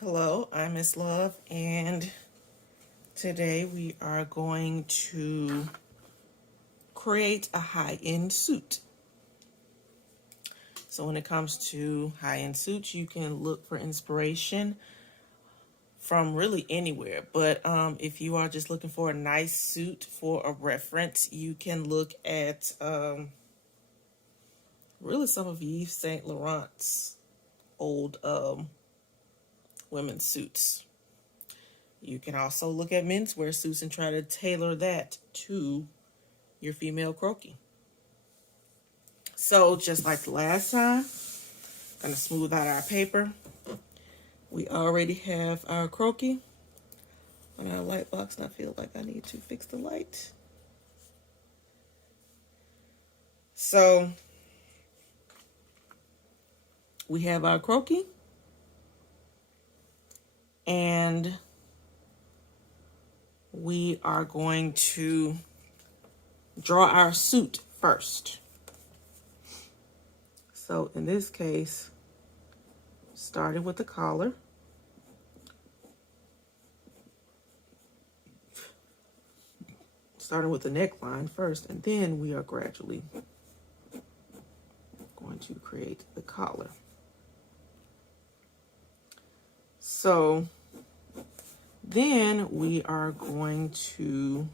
Hello, I'm Miss Love, and today we are going to create a high-end suit. So when it comes to high-end suits, you can look for inspiration from really anywhere. But if you are just looking for a nice suit for a reference, you can look at really some of Yves Saint Laurent's old women's suits. You can also look at menswear suits and try to tailor that to your female croquis. So just like the last time, I'm going to smooth out our paper. We already have our croquis on our light box, and I feel like I need to fix the light. So we have our croquis, and we are going to draw our suit first. So in this case, starting with the collar, starting with the neckline first, and then we are gradually going to create the collar. So then we are going to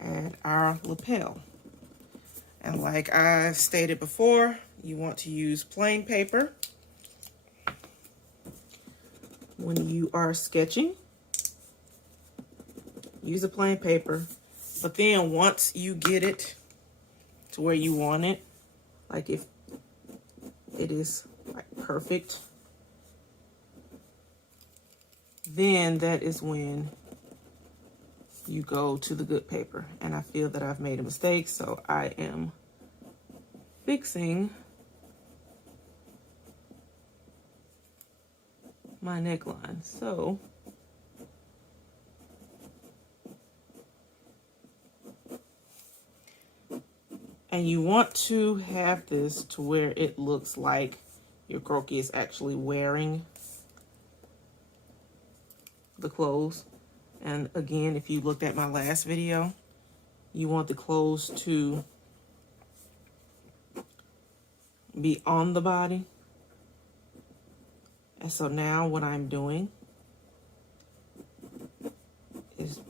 add our lapel. And like I stated before, you want to use plain paper when you are sketching. Use a plain paper, but then once you get it to where you want it, like if it is like perfect, then that is when you go to the good paper. And I feel that I've made a mistake, so I am fixing my neckline. So and you want to have this to where it looks like your croquis is actually wearing the clothes. And again, if you looked at my last video, you want the clothes to be on the body. And so now what I'm doing is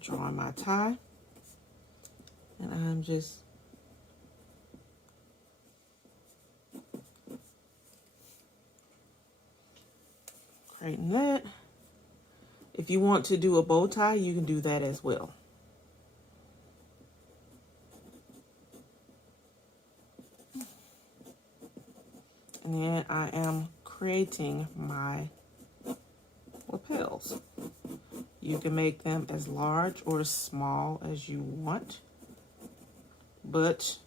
drawing my tie, and I'm just creating that. If you want to do a bow tie, you can do that as well. And then I am creating my lapels. You can make them as large or as small as you want. But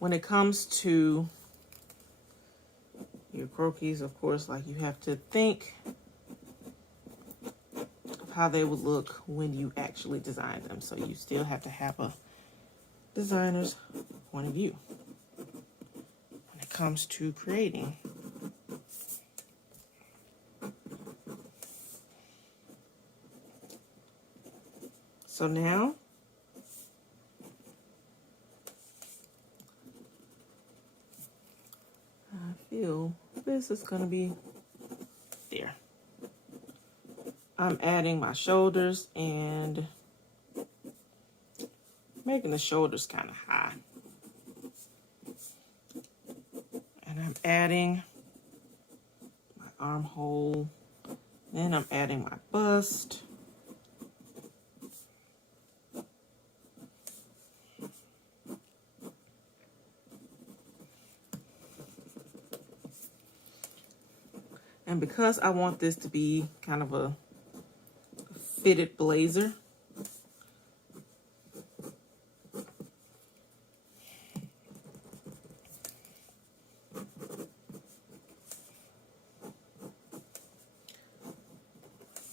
when it comes to your croquis, of course, like you have to think of how they would look when you actually design them. So you still have to have a designer's point of view when it comes to creating. So now I feel this is going to be there. I'm adding my shoulders and making the shoulders kind of high. And I'm adding my armhole. Then I'm adding my bust. And because I want this to be kind of a fitted blazer,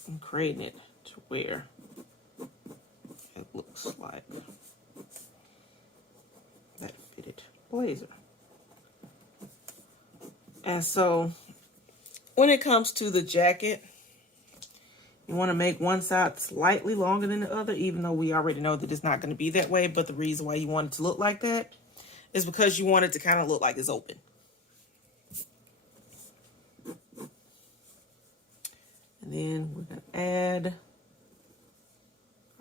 I'm creating it to where it looks like that fitted blazer. And so when it comes to the jacket, you want to make one side slightly longer than the other, even though we already know that it's not going to be that way. But the reason why you want it to look like that is because you want it to kind of look like it's open. And then we're going to add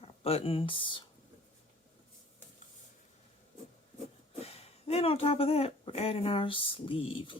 our buttons. Then on top of that, we're adding our sleeve.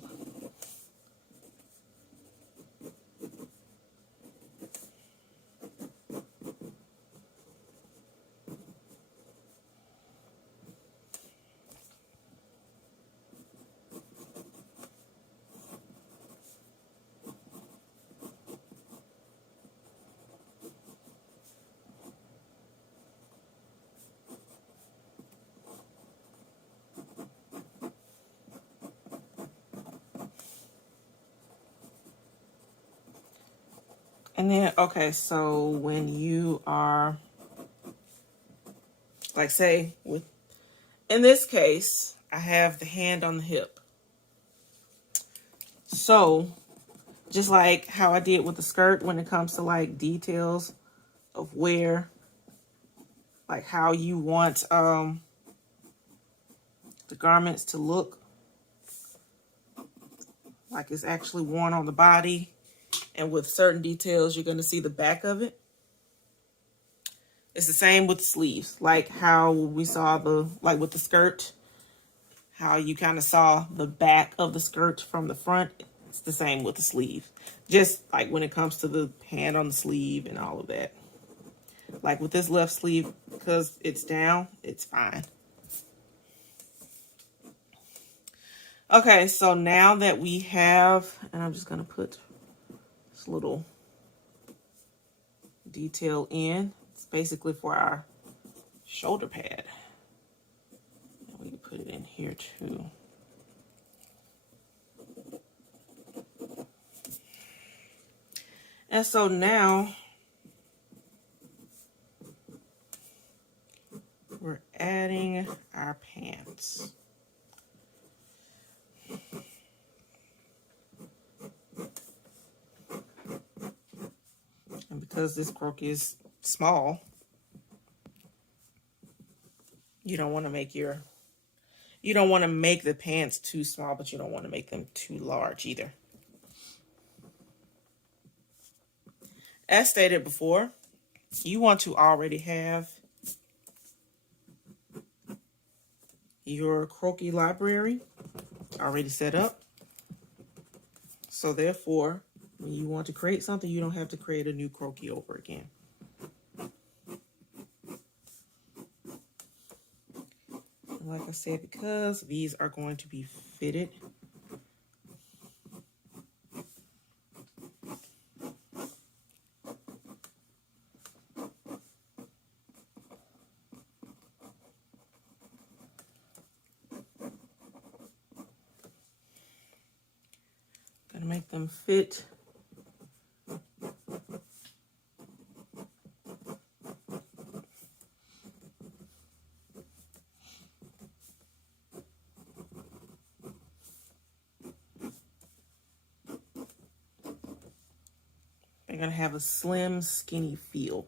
And then, okay, so when you are, like say, in this case, I have the hand on the hip. So, just like how I did with the skirt when it comes to like details of where, like how you want the garments to look like it's actually worn on the body. And with certain details, you're going to see the back of it. It's the same with the sleeves, like how we saw like with the skirt, how you kind of saw the back of the skirt from the front. It's the same with the sleeve. Just like when it comes to the hand on the sleeve and all of that. Like with this left sleeve, because it's down, it's fine. Okay, so now that we have, and I'm just going to put this little detail in. It's basically for our shoulder pad. And we can put it in here too. And so now we're adding our pants. And because this croquis is small, you don't want to make the pants too small, but you don't want to make them too large either. As stated before, you want to already have your croquis library already set up. So therefore, when you want to create something, you don't have to create a new croquis over again. And like I said, because these are going to be fitted, gotta make them fit. They're gonna have a slim, skinny feel.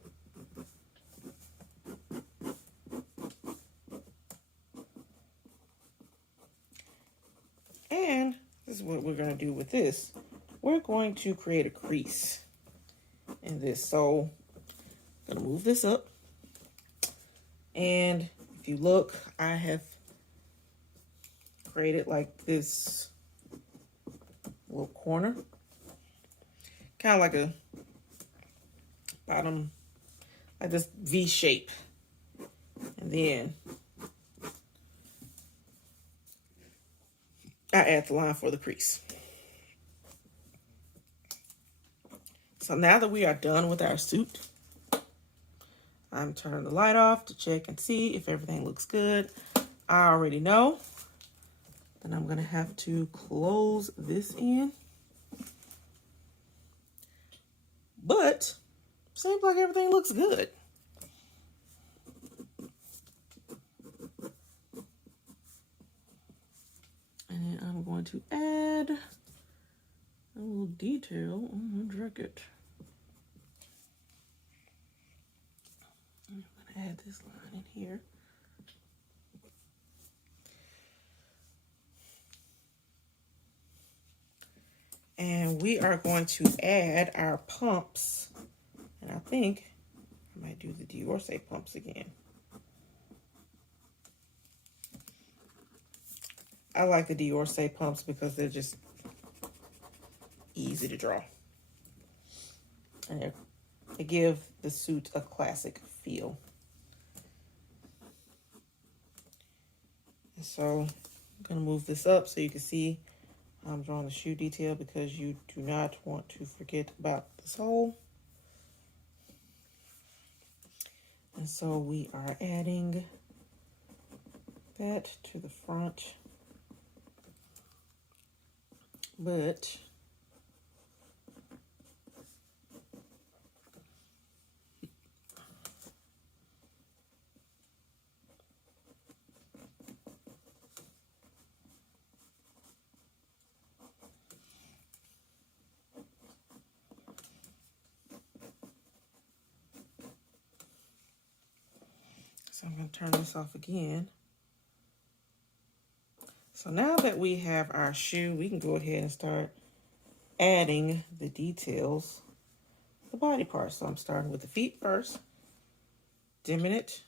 And this is what we're gonna do with this. We're going to create a crease in this. So I'm gonna move this up. And if you look, I have created like this little corner. Kind of like a bottom, like this V shape. And then I add the line for the crease. So now that we are done with our suit, I'm turning the light off to check and see if everything looks good. I already know. Then I'm gonna have to close this in. But seems like everything looks good. And then I'm going to add A little detail on the jacket. I'm gonna add this line in here. And we are going to add our pumps. And I think I might do the Diorce pumps again. I like the Diorce pumps because they're just easy to draw. And they give the suit a classic feel. And so I'm going to move this up so you can see I'm drawing the shoe detail because you do not want to forget about this hole. And so we are adding that to the front. But so I'm going to turn this off again. So now that we have our shoe, we can go ahead and start adding the details, the body parts. So I'm starting with the feet first, dimming it.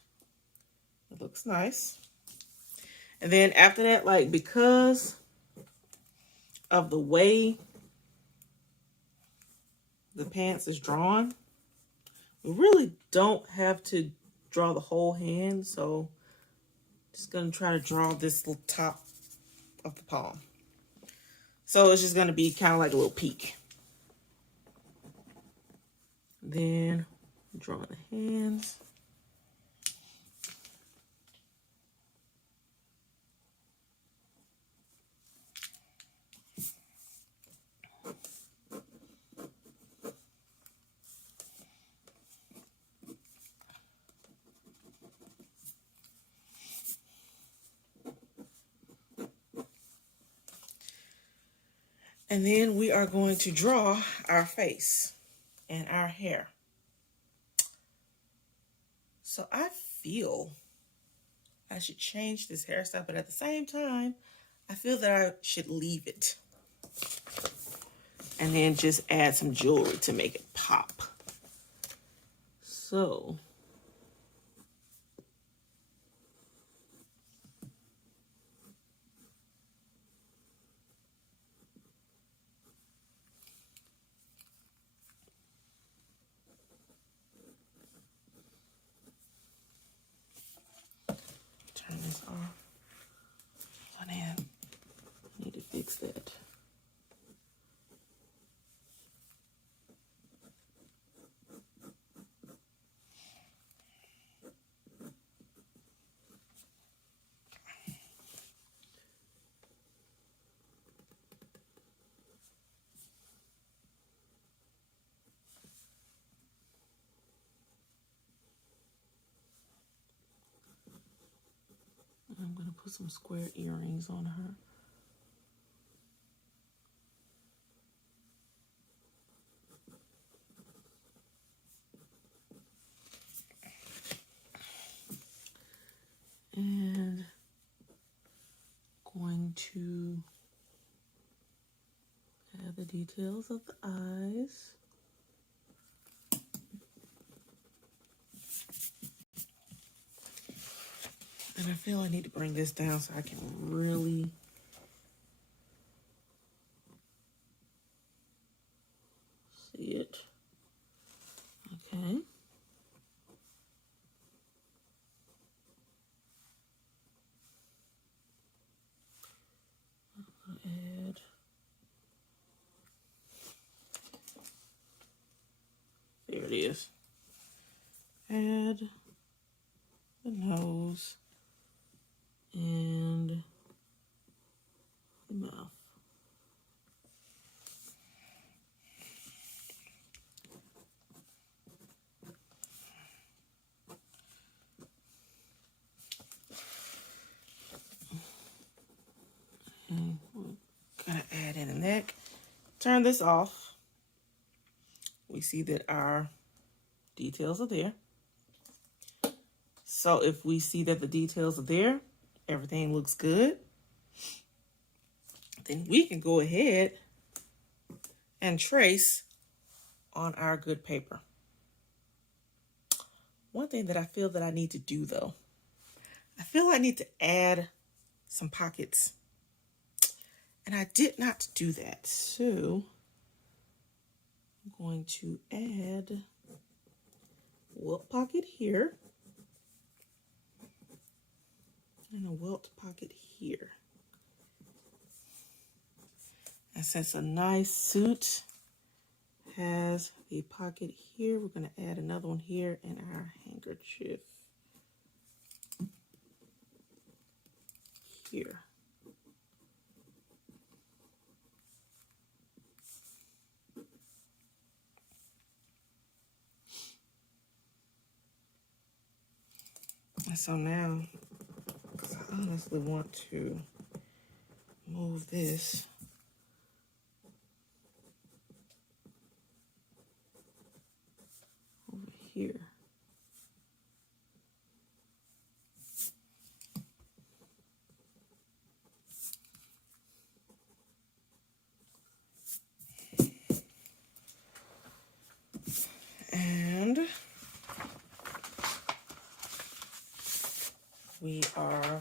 It looks nice. And then after that, like, because of the way the pants is drawn, we really don't have to draw the whole hand. So just going to try to draw this little top of the palm. So it's just going to be kind of like a little peak. Then draw the hands. And then we are going to draw our face and our hair. So I feel I should change this hairstyle, but at the same time, I feel that I should leave it. And then just add some jewelry to make it pop. So turn this off. Oh, damn. I need to fix that. I'm going to put some square earrings on her. And going to add the details of the eyes. And I feel I need to bring this down so I can really see it. Okay. I'll add there it is. Add the nose and the mouth. And we're gonna add in the neck turn this off, we see that our details are there. So if we see that the details are there, everything looks good, then we can go ahead and trace on our good paper. One thing that I feel that I need to do though, I feel I need to add some pockets. And I did not do that. So I'm going to add a welt pocket here and a welt pocket here. And since a nice suit has a pocket here, we're going to add another one here in our handkerchief here. And so now, I honestly want to move this over here. And we are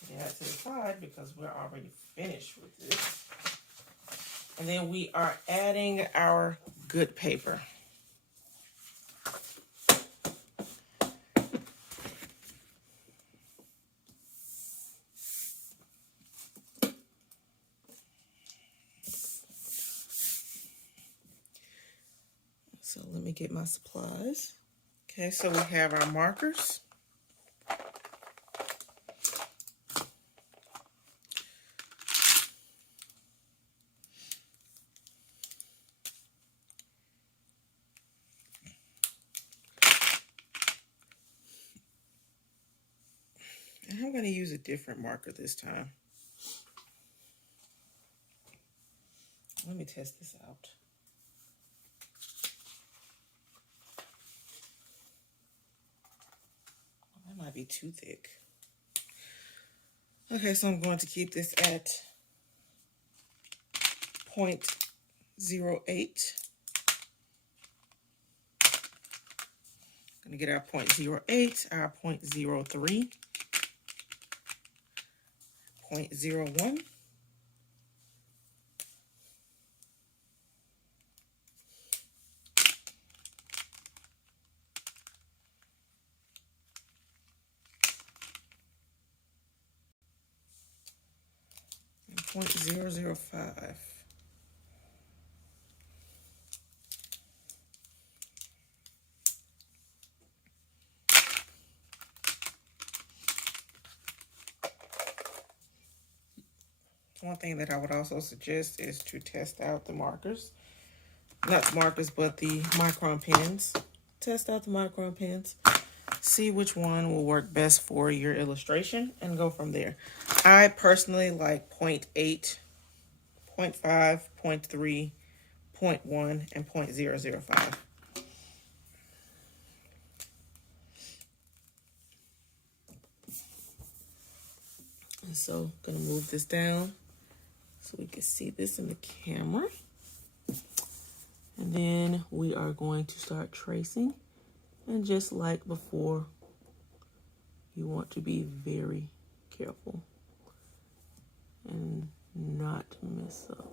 putting that to the side because we're already finished with this. And then we are adding our good paper. So let me get my supplies. Okay, so we have our markers. And I'm going to use a different marker this time. Let me test this out. That might be too thick. Okay, so I'm going to keep this at 0.08. Going to get our 0.08, our 0.03, 0.01, 0.005. One thing that I would also suggest is to test out the markers. Not markers, but the micron pens. Test out the micron pens. See which one will work best for your illustration and go from there. I personally like 0.8, 0.5, 0.3, 0.1, and 0.005. And so I'm going to move this down so we can see this in the camera. And then we are going to start tracing. And just like before, you want to be very careful and not mess up.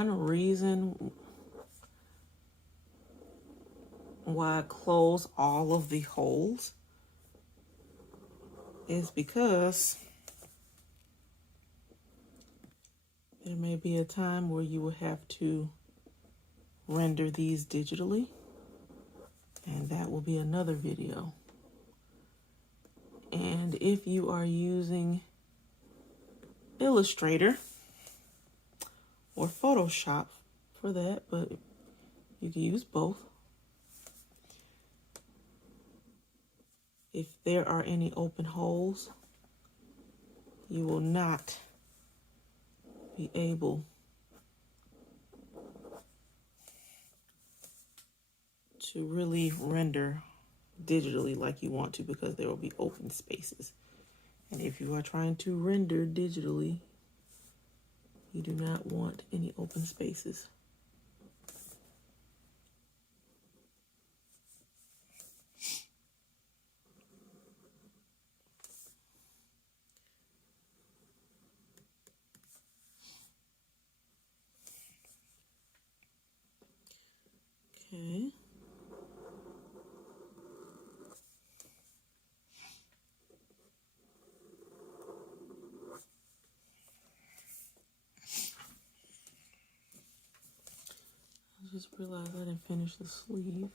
one reason why I close all of the holes is because there may be a time where you will have to render these digitally, and that will be another video. And if you are using Illustrator or Photoshop for that, but you can use both. If there are any open holes, you will not be able to really render digitally like you want to, because there will be open spaces. And if you are trying to render digitally, you do not want any open spaces. Okay. I just realized I didn't finish the sleeve.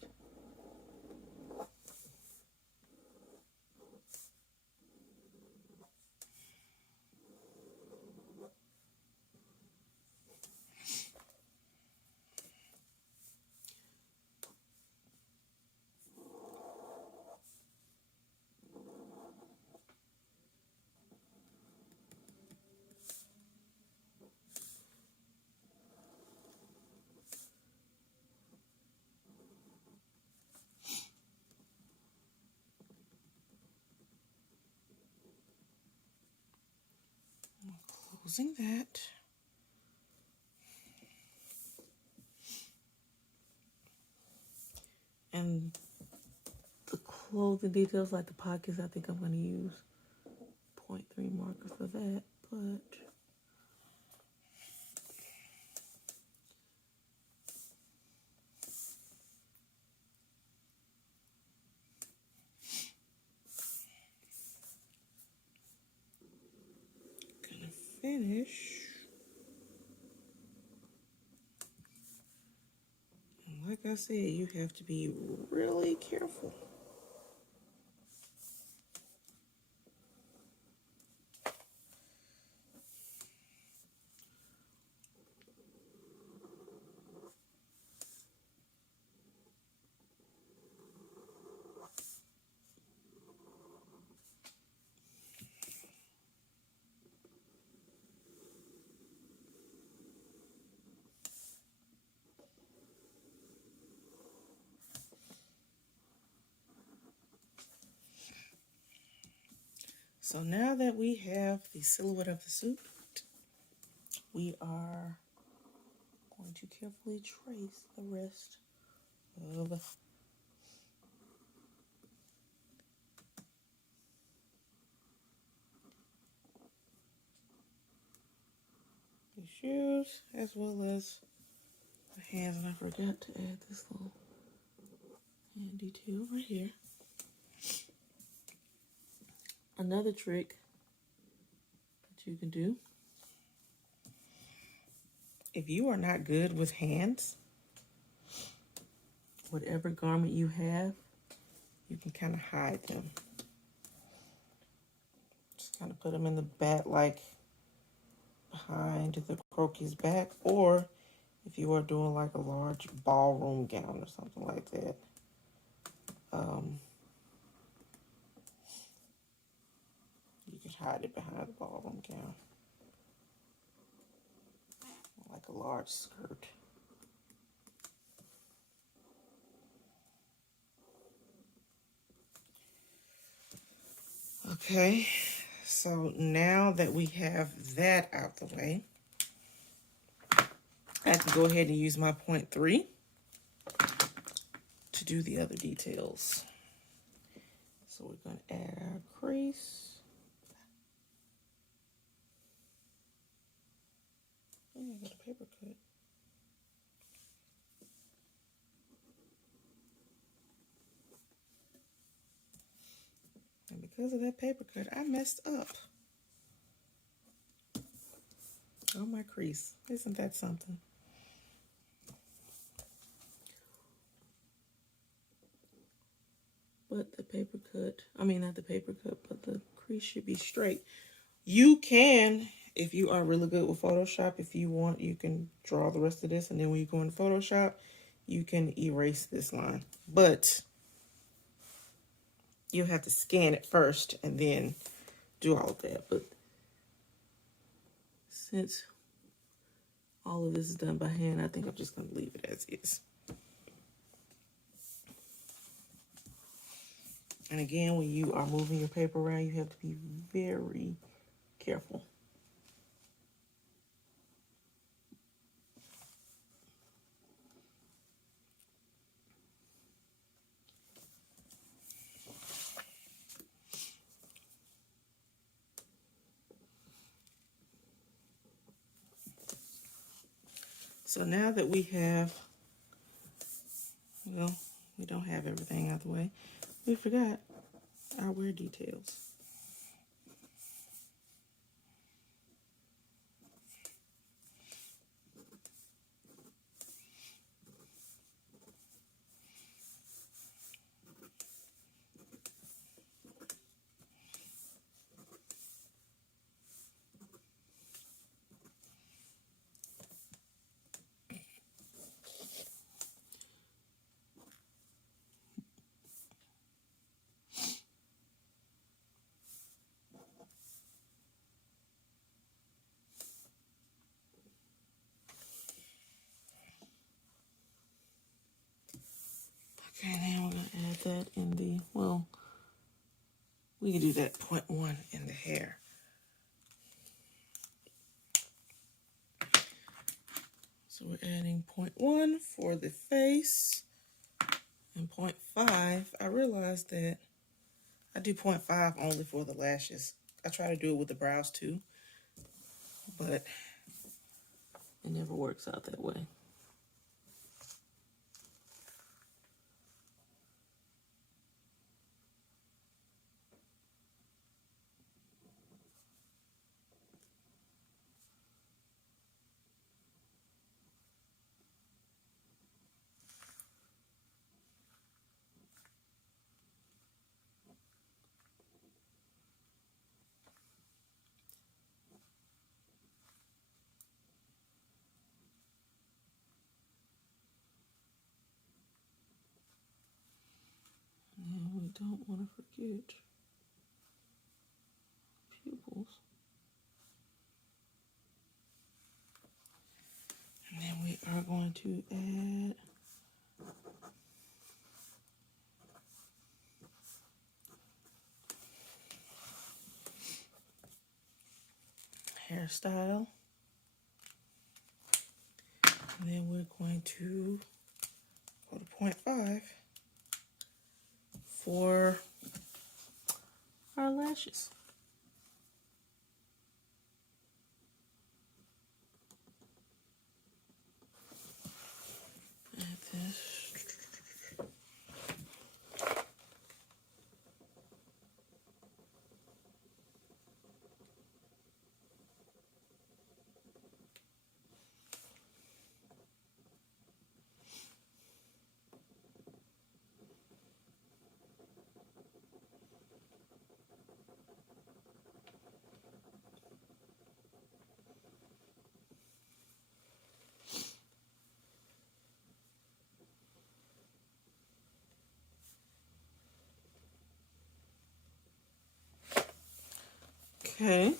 Closing that. And the clothing details, like the pockets, I think I'm going to use 0.3 marker for that, but gonna finish. And like I said, you have to be really careful. So now that we have the silhouette of the suit, we are going to carefully trace the rest of the shoes as well as the hands. And I forgot to add this little hand detail right here. Another trick that you can do, if you are not good with hands, whatever garment you have, you can kind of hide them. Just kind of put them in the back, like behind the croquis back, or if you are doing like a large ballroom gown or something like that, you can hide it behind the ballroom gown, like a large skirt. Okay, so now that we have that out the way, I can go ahead and use my 0.3 to do the other details. So we're going to add our crease. Oh, I got a paper cut. because of that paper cut, I messed up. Oh, my crease. Isn't that something? But the paper cut, I mean, not the paper cut, but the crease should be straight. You can, if you are really good with Photoshop, if you want, you can draw the rest of this, and then when you go in Photoshop, you can erase this line. But you have to scan it first and then do all of that. But since all of this is done by hand, I think I'm just going to leave it as is. And again, when you are moving your paper around, you have to be very careful. So now that we have, well, we don't have everything out the way, we forgot our wear details. Okay, now we're going to add that in the, well, we can do that 0.1 in the hair. So we're adding 0.1 for the face and 0.5. I realized that I do 0.5 only for the lashes. I try to do it with the brows too, but it never works out that way. And we don't want to forget pupils. And then we are going to add hairstyle. And then we're going to go to 0.5 for our lashes. Add this. Okay,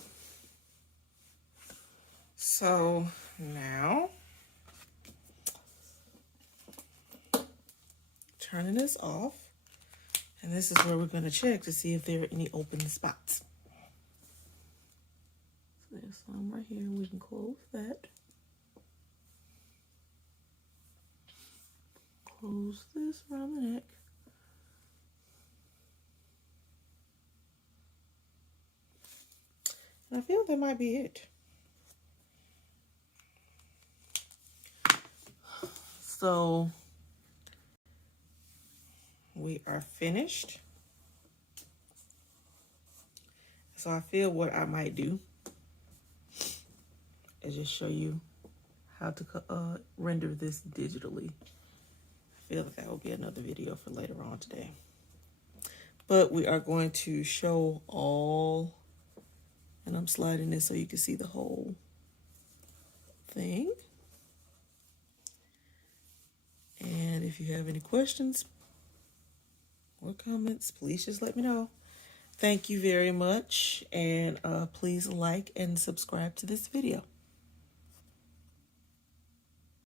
so now turning this off, and this is where we're going to check to see if there are any open spots. So there's some right here. We can close that. Close this around the neck. And I feel that might be it. So we are finished. So I feel what I might do is just show you how to render this digitally. I feel that will be another video for later on today. But we are going to show all, and I'm sliding this so you can see the whole thing. And if you have any questions or comments, please just let me know. Thank you very much, and please like and subscribe to this video.